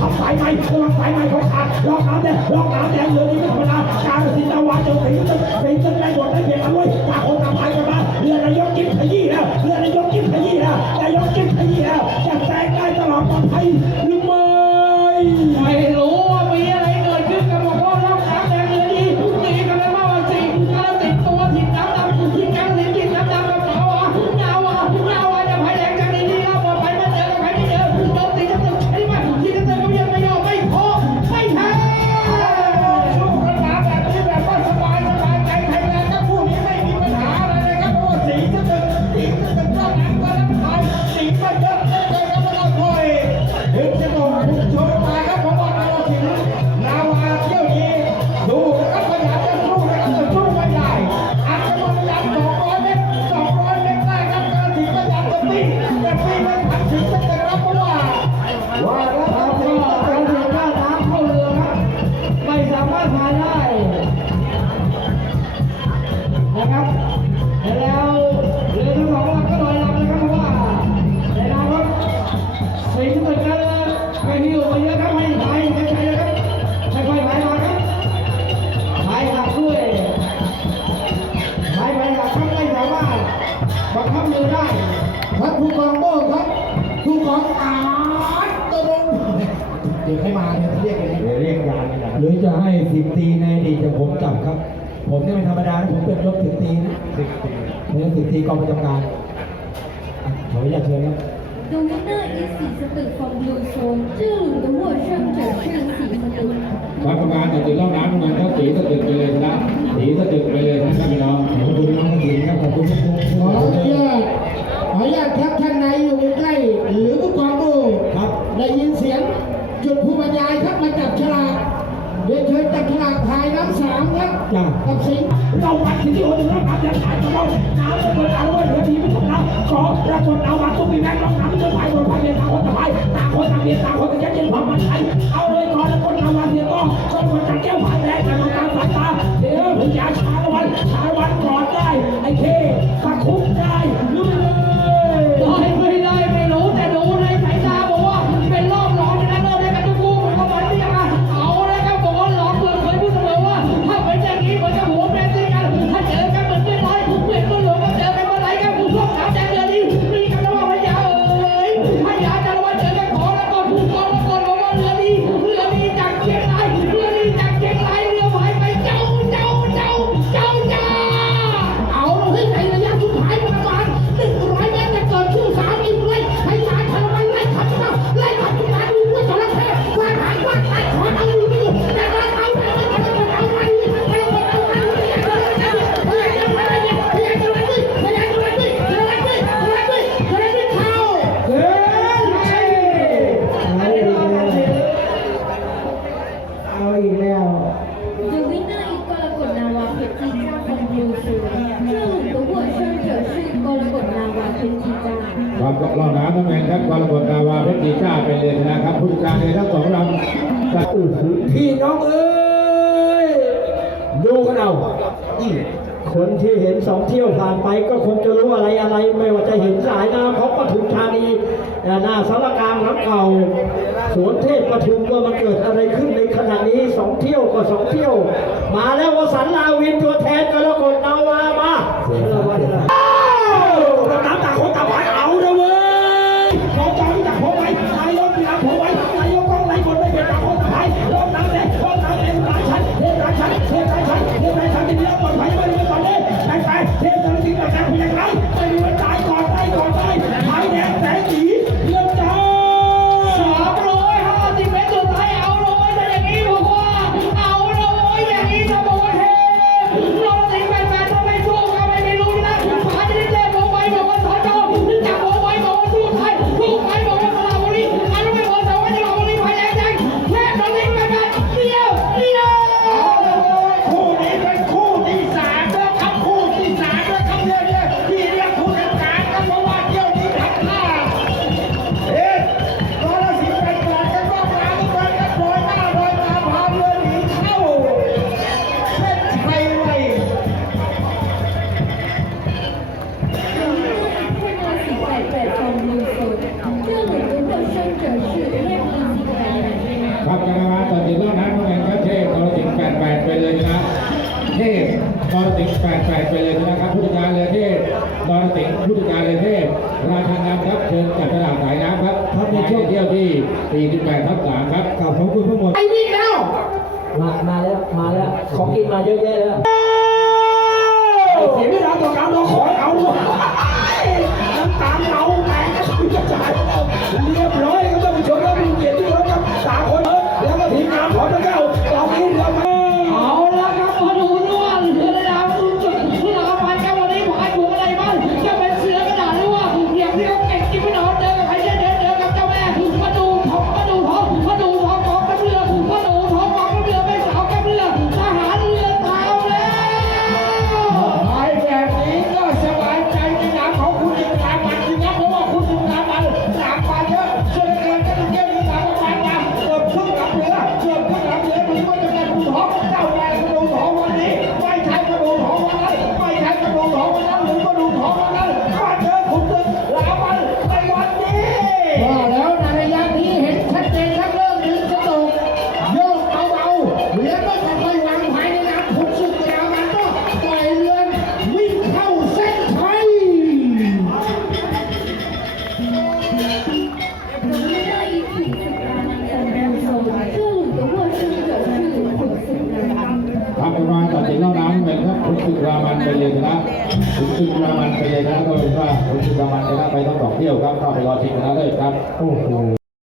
ทำสายไหมทงสายไหมเขาขาดลอกน้ำแดงลอกน้ำแดงเหลือนี้ไม่ธรรมดาการสินตะวันเจอสิงจนสิงจนได้บทได้เพียงเอาไว้ต่าคนต่างไปกันบ้างเรือนายกกินมขยี้แล้วเรือนายกกินมขยี้แล้วนายกกินมขยี้แล้ว ดี๋ยวให้มาเนี่เรียกเลยเดี๋ยวเรียกยานนี่หรือจะให้สิบตีในอดีจะผมจับครับ ผมนี่เป็นธรรมดานะผมเป็นยศสิบตีนะสิบตีเนี่ยศสิบตีกองประจำการอ่ขออนุญาตเชิญครับ Domina is the spirit from Blue Zone ชื่อรู้ว่าเชื่อมจากชื่อสีสตึกมาประมาณจะถึงรอบน้ำประมาณเท่าสีสะดึกไปเลยนะสีสะดึกไปเลยนะครับพี่น้อง ขอบคุณน้องหญิงครับขอบคุณทุกค ผมสิงเราวัดสิ่งที่คนอื่นเรานำยันสายตะวันน้ำระเบินเอาไว้เหลือดีไม่ถูกแล้วขอปราชฏเอามาตุ้มมีแม็กร้องน้ำจนไปโดนพันเรียนต่างคนต่างไปต่างคนต่างเรียนต่างคนต่างแก้เย็นความมันใจเอาเลยขอแล้วคนเอามาเรียนต้องคนคนต่าแก้วผ่านแดงแต่ต่างสายตาเดี๋ยวผมจะช้าละวันชาละ กาะเล่าน้ำน้ำแมงครับความกดดาวาเพชรจีจ้าไปเลยนะครับผู้จารเลยทั้งสองลำกับอู้หูพี่น้องเอ้ยดูกันเอาคนที่เห็นสองเที่ยวผ่านไปก็คงจะรู้อะไรอะไร ไม่ว่าจะเห็นสายน้ำเของปทุมธานีหน้าสารกลางน้ำเก่าสวนเทพประทุมว่ามันเกิดอะไรขึ้นในขณะนี้สองเที่ยวก็สองเที่ยว มาแล้ววสันลาวินตัว แปดแปดไปเลยนะครับผู้จัดการเลยเทพดอนสิงห์ผู้จัดการเลยเทพราชน้ำครับเชิญจับตลาดสายน้ำครับพักในช่วงเที่ยวที่สี่สิบแปดทับสามครับขอบคุณผู้หมดไอ้วิ่แล้วมามาแล้ว มาแล้ว ของกินมาเยอะแยะเลยเสียงไม่ดังตัวกลางตัวขอเอาน้ำตาเราแตกกระจายเรียบ รู้สึกรามันไปเลยนะรู้สึกรามันไปเลยนะก็เป็นว่ารู้สึกรามันไปนะไปต้องสองเที่ยวครับเข้าไปรอชิงชนะเลิศครับโอ้โห